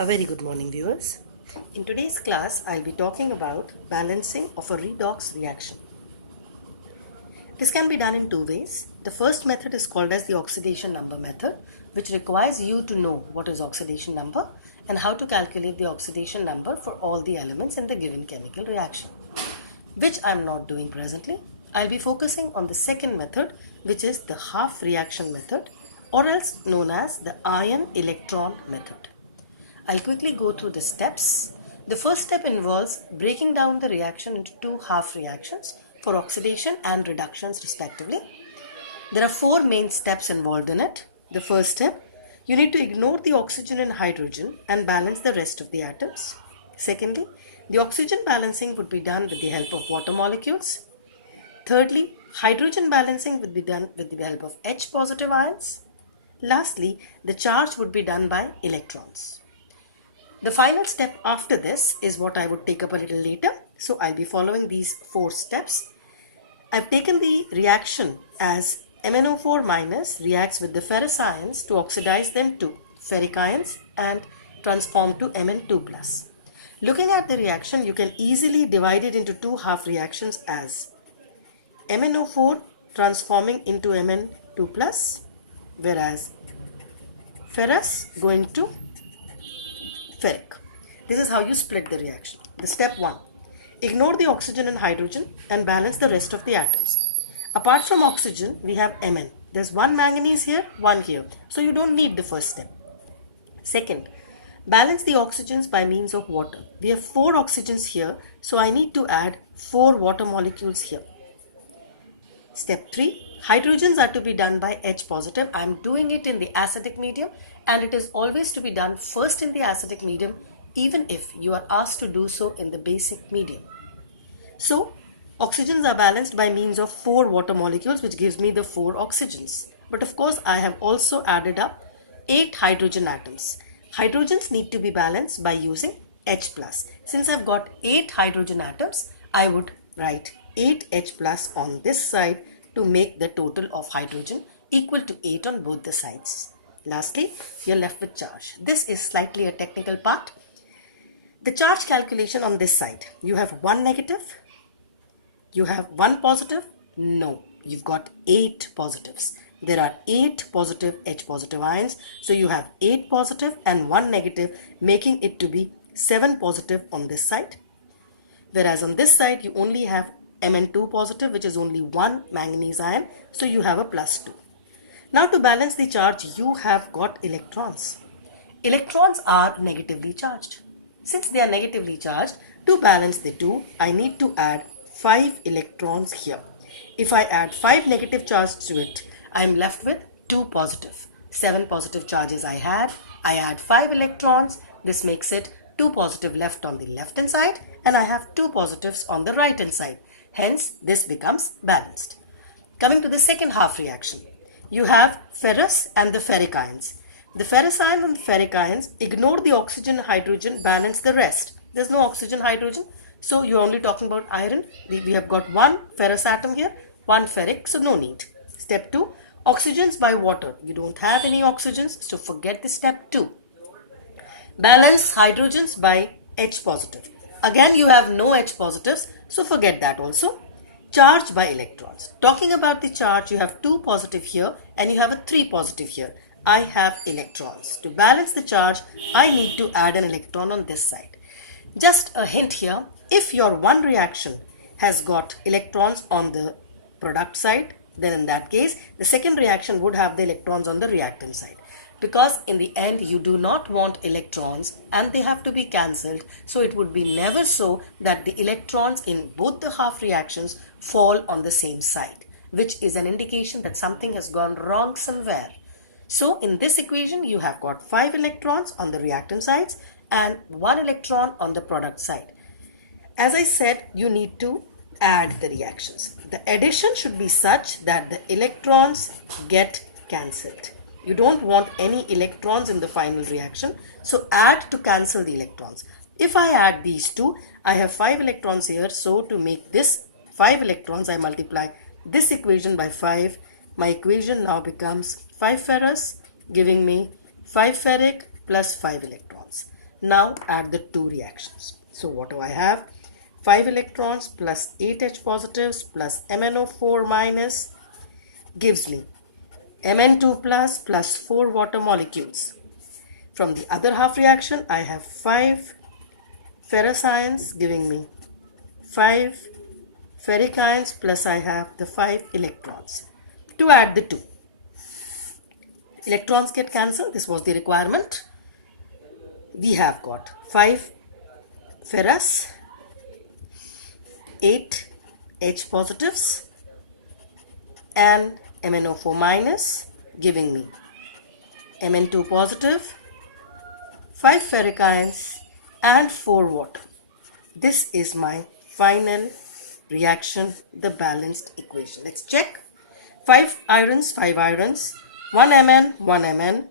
A very good morning, viewers. In today's class, I'll be talking about balancing of a redox reaction. This can be done in two ways. The first method is called as the oxidation number method, which requires you to know what is oxidation number and how to calculate the oxidation number for all the elements in the given chemical reaction, which I'm not doing presently. I'll be focusing on the second method, which is the half reaction method, or else known as the ion electron method. I'll quickly go through the steps. The first step involves breaking down the reaction into two half reactions for oxidation and reductions respectively. There are four main steps involved in it. The first step, you need to ignore the oxygen and hydrogen and balance the rest of the atoms. Secondly, the oxygen balancing would be done with the help of water molecules. Thirdly, hydrogen balancing would be done with the help of H positive ions. Lastly, the charge would be done by electrons. The final step after this is what I would take up a little later. So I'll be following these four steps. I've taken the reaction as MnO4 minus reacts with the ferrous ions to oxidize them to ferric ions and transform to Mn2 plus. Looking at the reaction, you can easily divide it into two half reactions as MnO4 transforming into Mn2 plus, whereas ferrous going to ferric. This is how you split the reaction. The step 1. Ignore the oxygen and hydrogen and balance the rest of the atoms. Apart from oxygen, we have Mn. There's one manganese here, one here. So you don't need the first step. Second, balance the oxygens by means of water. We have 4 oxygens here, so I need to add 4 water molecules here. Step 3. Hydrogens are to be done by H positive. I am doing it in the acidic medium, and it is always to be done first in the acidic medium, even if you are asked to do so in the basic medium. So, oxygens are balanced by means of 4 water molecules, which gives me the 4 oxygens. But of course, I have also added up 8 hydrogen atoms. Hydrogens need to be balanced by using H plus. Since I've got 8 hydrogen atoms, I would write 8H plus on this side to make the total of hydrogen equal to 8 on both the sides. Lastly, you're left with charge. This is slightly a technical part. The charge calculation on this side, you have 1 negative, you have 1 positive. No, you've got 8 positives. There are 8 positive H positive ions. So you have 8 positive and 1 negative, making it to be 7 positive on this side. Whereas on this side, you only have Mn2 positive, which is only 1 manganese ion. So you have a plus 2. Now to balance the charge, you have got electrons. Electrons are negatively charged. Since they are negatively charged, to balance the two, I need to add 5 electrons here. If I add 5 negative charges to it, I am left with 2 positive. 7 positive charges I had. I add 5 electrons. This makes it 2 positive left on the left hand side, and I have 2 positives on the right hand side. Hence, this becomes balanced. Coming to the second half reaction, you have ferrous and the ferric ions. The ferrous ions and the ferric ions, ignore the oxygen and hydrogen, balance the rest. There's no oxygen, hydrogen, so you're only talking about iron. We have got 1 ferrous atom here, 1 ferric, so no need. Step 2, oxygens by water. You don't have any oxygens, so forget the step 2. Balance hydrogens by H positive. Again, you have no H positives, so forget that also. Charge by electrons. Talking about the charge, you have 2 positive here and you have a 3 positive here. I have electrons. To balance the charge, I need to add an electron on this side. Just a hint here, if your one reaction has got electrons on the product side, then in that case, the second reaction would have the electrons on the reactant side. Because in the end, you do not want electrons and they have to be cancelled. So it would be never so that the electrons in both the half reactions fall on the same side, which is an indication that something has gone wrong somewhere. So in this equation, you have got 5 electrons on the reactant sides and 1 electron on the product side. As I said, you need to add the reactions. The addition should be such that the electrons get cancelled. You don't want any electrons in the final reaction, so add to cancel the electrons. If I add these two, I have 5 electrons here, so to make this 5 electrons, I multiply this equation by 5. My equation now becomes 5 ferrous, giving me 5 ferric plus 5 electrons. Now add the two reactions. So what do I have? 5 electrons plus 8 H positives plus MnO4 minus gives me Mn2 plus 4 water molecules. From the other half reaction, I have 5 ferrous ions giving me 5 ferric ions plus I have the 5 electrons. To add the two, electrons get cancelled. This was the requirement. We have got 5 ferrous, 8 H positives and MnO4 minus giving me Mn2 positive, 5 ferric ions and 4 water. This is my final reaction, the balanced equation. Let's check. 5 irons, 1 Mn, 1 Mn,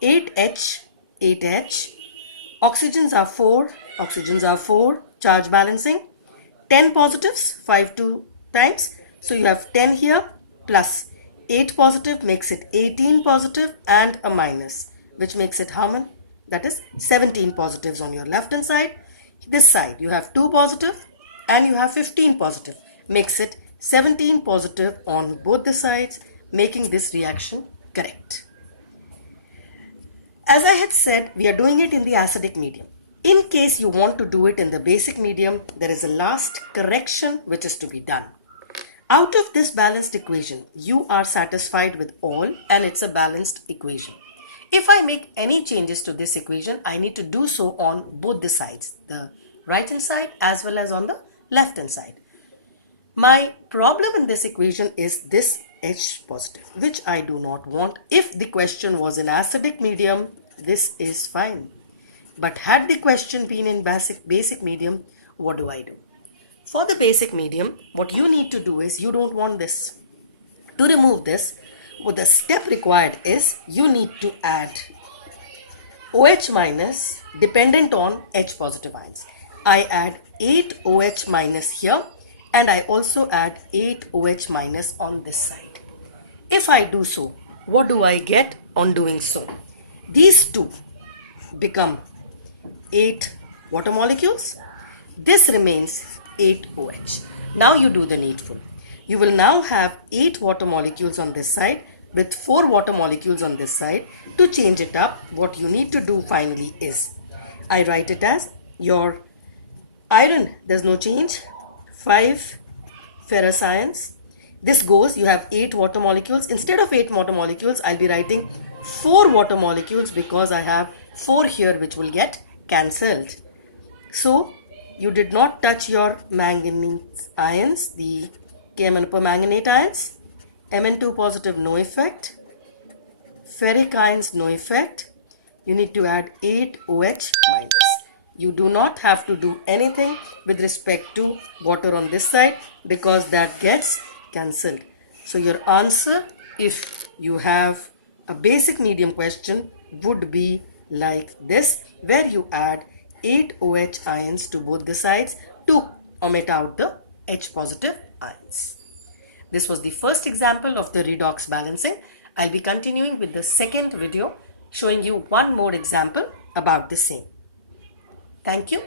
8 H, 8 H, oxygens are 4, charge balancing, 10 positives, 5 2 times, so you have 10 here plus 8 positive makes it 18 positive and a minus, which makes it how many? That is 17 positives on your left hand side. This side you have 2 positive and you have 15 positive, makes it 17 positive on both the sides, making this reaction correct. As I had said, we are doing it in the acidic medium. In case you want to do it in the basic medium, there is a last correction which is to be done. Out of this balanced equation, you are satisfied with all and it's a balanced equation. If I make any changes to this equation, I need to do so on both the sides, the right hand side as well as on the left hand side. My problem in this equation is this H positive, which I do not want. If the question was in acidic medium, this is fine. But had the question been in basic medium, what do I do? For the basic medium, what you need to do is, you don't want this. To remove this, what the step required is, you need to add OH minus dependent on H positive ions. I add 8 OH minus here and I also add 8 OH minus on this side. If I do so, what do I get on doing so? These two become 8 water molecules. This remains 8 OH. Now you do the needful. You will now have 8 water molecules on this side with 4 water molecules on this side. To change it up, what you need to do finally is, I write it as your iron, there's no change, 5 ferrous ions. This goes, you have 8 water molecules. Instead of 8 water molecules, I'll be writing 4 water molecules because I have 4 here which will get cancelled. So you did not touch your manganese ions, the K-permanganate ions. Mn2 positive, no effect. Ferric ions, no effect. You need to add 8 OH minus. You do not have to do anything with respect to water on this side because that gets cancelled. So your answer, if you have a basic medium question, would be like this, where you add 8 OH ions to both the sides to omit out the H positive ions. This was the first example of the redox balancing. I'll be continuing with the second video showing you one more example about the same. Thank you.